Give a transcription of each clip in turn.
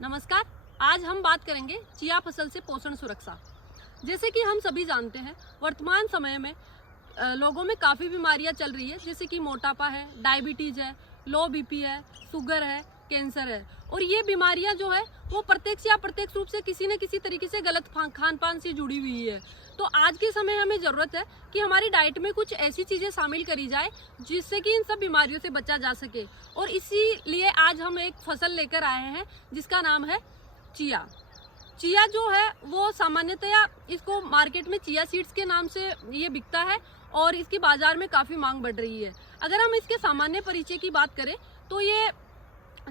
नमस्कार। आज हम बात करेंगे चिया फसल से पोषण सुरक्षा। जैसे कि हम सभी जानते हैं, वर्तमान समय में लोगों में काफ़ी बीमारियां चल रही है, जैसे कि मोटापा है, डायबिटीज़ है, लो बीपी है, शुगर है, कैंसर है। और ये बीमारियां जो है वो प्रत्यक्ष या अप्रत्यक्ष रूप से किसी न किसी तरीके से गलत खान पान से जुड़ी हुई है। तो आज के समय हमें ज़रूरत है कि हमारी डाइट में कुछ ऐसी चीज़ें शामिल करी जाए जिससे कि इन सब बीमारियों से बचा जा सके। और इसीलिए आज हम एक फसल लेकर आए हैं जिसका नाम है चिया। चिया जो है वो सामान्यतया इसको मार्केट में चिया सीड्स के नाम से ये बिकता है और इसकी बाजार में काफ़ी मांग बढ़ रही है। अगर हम इसके सामान्य परिचय की बात करें तो ये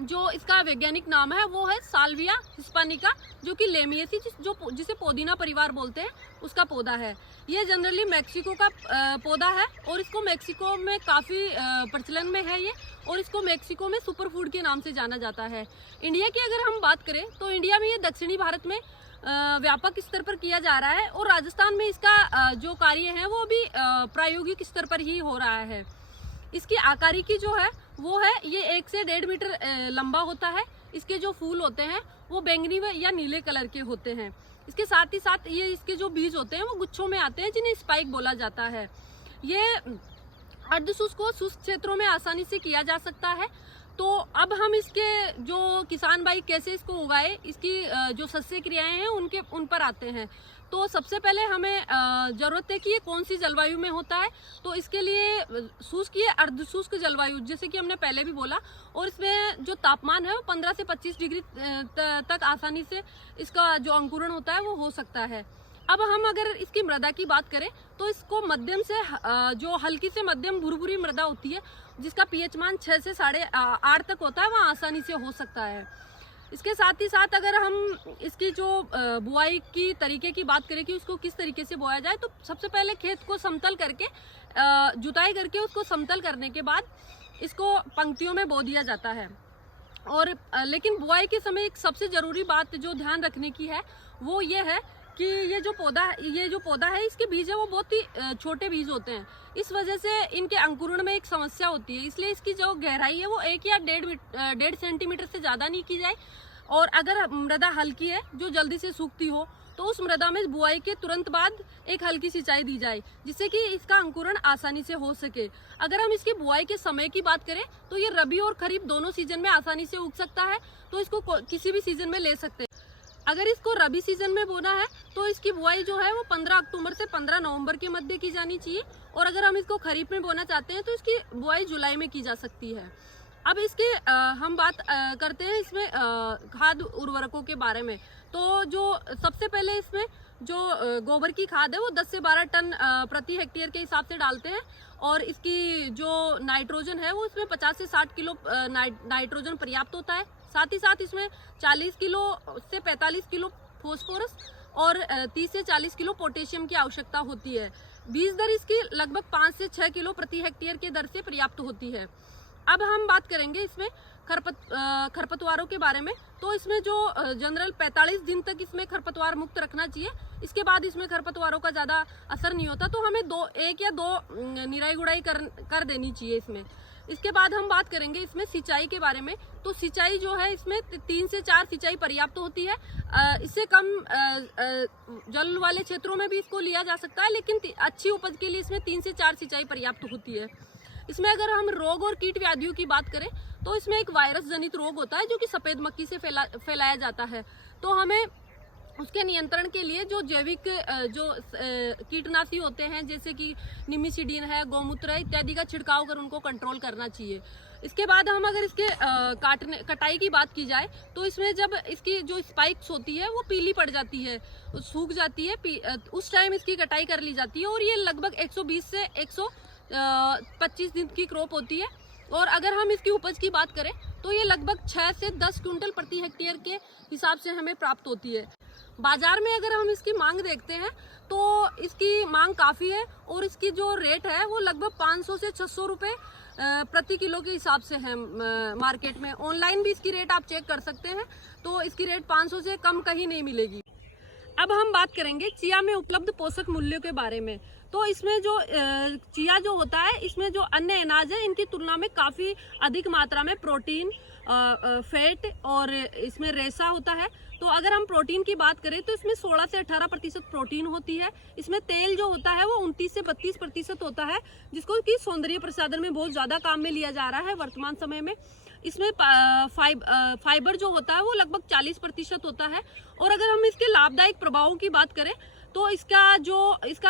जो इसका वैज्ञानिक नाम है वो है साल्विया हिस्पानिका, जो कि लेमिएसी जिसे पुदीना परिवार बोलते हैं उसका पौधा है। ये जनरली मैक्सिको का पौधा है और इसको मैक्सिको में काफ़ी प्रचलन में है ये, और इसको मैक्सिको में सुपर फूड के नाम से जाना जाता है। इंडिया की अगर हम बात करें तो इंडिया में ये दक्षिणी भारत में व्यापक स्तर पर किया जा रहा है और राजस्थान में इसका जो कार्य है वो भी प्रायोगिक स्तर पर ही हो रहा है। इसकी आकारी की जो है वो है ये 1 से 1.5 मीटर लंबा होता है। इसके जो फूल होते हैं वो बैंगनी या नीले कलर के होते हैं। इसके साथ ही साथ ये इसके जो बीज होते हैं वो गुच्छों में आते हैं जिन्हें स्पाइक बोला जाता है। ये अर्धशुष्क व शुष्क क्षेत्रों में आसानी से किया जा सकता है। तो अब हम इसके जो किसान भाई कैसे इसको उगाए, इसकी जो सस्य क्रियाएं हैं उन पर आते हैं। तो सबसे पहले हमें ज़रूरत है कि ये कौन सी जलवायु में होता है। तो इसके लिए शुष्क या अर्धशुष्क जलवायु, जैसे कि हमने पहले भी बोला, और इसमें जो तापमान है वो 15 से 25 डिग्री तक आसानी से इसका जो अंकुरण होता है वो हो सकता है। अब हम अगर इसकी मृदा की बात करें तो इसको मध्यम से जो हल्की से मध्यम भुरभुरी मृदा होती है जिसका पीएच मान 6 से 8.5 तक होता है, वहाँ आसानी से हो सकता है। इसके साथ ही साथ अगर हम इसकी जो बुआई की तरीके की बात करें कि उसको किस तरीके से बोया जाए, तो सबसे पहले खेत को समतल करके जुताई करके उसको समतल करने के बाद इसको पंक्तियों में बो दिया जाता है। और लेकिन बुआई के समय एक सबसे ज़रूरी बात जो ध्यान रखने की है वो ये है कि ये जो पौधा है इसके बीज है वो बहुत ही छोटे बीज होते हैं। इस वजह से इनके अंकुरण में एक समस्या होती है, इसलिए इसकी जो गहराई है वो 1 या 1.5 सेंटीमीटर से ज़्यादा नहीं की जाए। और अगर मृदा हल्की है जो जल्दी से सूखती हो तो उस मृदा में बुआई के तुरंत बाद एक हल्की सिंचाई दी जाए जिससे कि इसका अंकुरण आसानी से हो सके। अगर हम इसकी बुआई के समय की बात करें तो ये रबी और खरीफ दोनों सीजन में आसानी से उग सकता है, तो इसको किसी भी सीजन में ले सकते हैं। अगर इसको रबी सीजन में बोना है तो इसकी बुआई जो है वो 15 अक्टूबर से 15 नवंबर के मध्य की जानी चाहिए, और अगर हम इसको खरीफ में बोना चाहते हैं तो इसकी बुआई जुलाई में की जा सकती है। अब इसके हम बात करते हैं इसमें खाद उर्वरकों के बारे में। तो जो सबसे पहले इसमें जो गोबर की खाद है वो 10 से 12 टन प्रति हेक्टेयर के हिसाब से डालते हैं, और इसकी जो नाइट्रोजन है वो इसमें 50 से 60 किलो नाइट्रोजन पर्याप्त होता है। साथ ही साथ इसमें 40 किलो से 45 किलो फॉस्फोरस और 30 से 40 किलो पोटेशियम की आवश्यकता होती है। बीज दर इसकी लगभग 5 से 6 किलो प्रति हेक्टेयर के दर से पर्याप्त होती है। अब हम बात करेंगे इसमें खरपतवारों के बारे में। तो इसमें जो जनरल 45 दिन तक इसमें खरपतवार मुक्त रखना चाहिए। इसके बाद इसमें खरपतवारों का ज़्यादा असर नहीं होता, तो हमें 1 या 2 निराई गुड़ाई कर देनी चाहिए इसमें। इसके बाद हम बात करेंगे इसमें सिंचाई के बारे में। तो सिंचाई जो है इसमें 3 से 4 सिंचाई पर्याप्त होती है। इससे कम जल वाले क्षेत्रों में भी इसको लिया जा सकता है, लेकिन अच्छी उपज के लिए इसमें 3 से 4 सिंचाई पर्याप्त होती है। इसमें अगर हम रोग और कीट व्याधियों की बात करें तो इसमें एक वायरस जनित रोग होता है जो कि सफ़ेद मक्खी से फैलाया जाता है। तो हमें उसके नियंत्रण के लिए जो जैविक जो कीटनाशी होते हैं जैसे कि निमिसिडीन है, गौमूत्र है इत्यादि का छिड़काव कर उनको कंट्रोल करना चाहिए। इसके बाद हम अगर इसके कटाई की बात की जाए तो इसमें जब इसकी जो स्पाइक्स होती है वो पीली पड़ जाती है, सूख जाती है, उस टाइम इसकी कटाई कर ली जाती है। और ये लगभग 120 से 125 दिन की क्रॉप होती है। और अगर हम इसकी उपज की बात करें तो ये लगभग 6 से 10 क्विंटल प्रति हेक्टेयर के हिसाब से हमें प्राप्त होती है। बाजार में अगर हम इसकी मांग देखते हैं तो इसकी मांग काफ़ी है, और इसकी जो रेट है वो लगभग 500 से 600 रुपये प्रति किलो के हिसाब से है मार्केट में। ऑनलाइन भी इसकी रेट आप चेक कर सकते हैं, तो इसकी रेट 500 से कम कहीं नहीं मिलेगी। अब हम बात करेंगे चिया में उपलब्ध पोषक मूल्यों के बारे में। तो इसमें जो चिया जो होता है इसमें जो अन्य अनाज है इनकी तुलना में काफ़ी अधिक मात्रा में प्रोटीन फैट और इसमें रेसा होता है। तो अगर हम प्रोटीन की बात करें तो इसमें 16 से 18% प्रोटीन होती है। इसमें तेल जो होता है वो 29 से 32% होता है, जिसको कि सौंदर्य प्रसाधन में बहुत ज़्यादा काम में लिया जा रहा है वर्तमान समय में। इसमें फाइबर जो होता है वो लगभग 40% होता है। और अगर हम इसके लाभदायक प्रभावों की बात करें तो इसका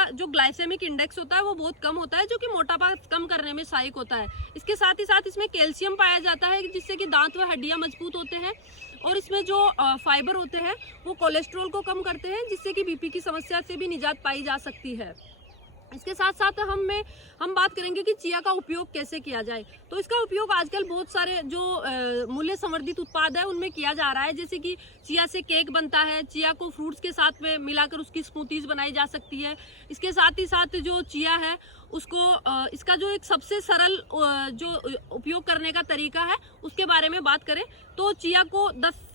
जो ग्लाइसेमिक इंडेक्स होता है वो बहुत कम होता है, जो कि मोटापा कम करने में सहायक होता है। इसके साथ ही साथ इसमें कैल्शियम पाया जाता है, जिससे कि दांत व हड्डियां मजबूत होते हैं। और इसमें जो फाइबर होते हैं वो कोलेस्ट्रॉल को कम करते हैं, जिससे कि बीपी की समस्या से भी निजात पाई जा सकती है। इसके साथ साथ हम बात करेंगे कि चिया का उपयोग कैसे किया जाए। तो इसका उपयोग आजकल बहुत सारे जो मूल्य संवर्धित उत्पाद है उनमें किया जा रहा है, जैसे कि चिया से केक बनता है, चिया को फ्रूट्स के साथ में मिलाकर उसकी स्मूथीज बनाई जा सकती है। इसके साथ ही साथ जो चिया है उसको इसका जो एक सबसे सरल जो उपयोग करने का तरीका है उसके बारे में बात करें तो चिया को 10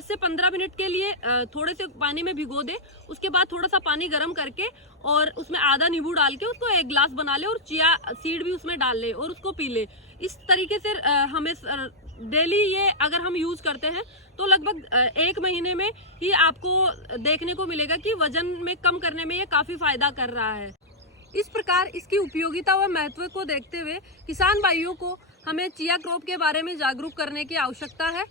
से 15 मिनट के लिए थोड़े से पानी में भिगो दे। उसके बाद थोड़ा सा पानी गर्म करके और उसमें आधा नींबू डाल के उसको एक गिलास बना ले और चिया सीड भी उसमें डाल ले और उसको पी ले। इस तरीके से हमें डेली ये अगर हम यूज करते हैं तो लगभग 1 महीने में ही आपको देखने को मिलेगा कि वजन में कम करने में ये काफी फायदा कर रहा है। इस प्रकार इसकी उपयोगिता व महत्व को देखते हुए किसान भाइयों को हमें चिया क्रॉप के बारे में जागरूक करने की आवश्यकता है।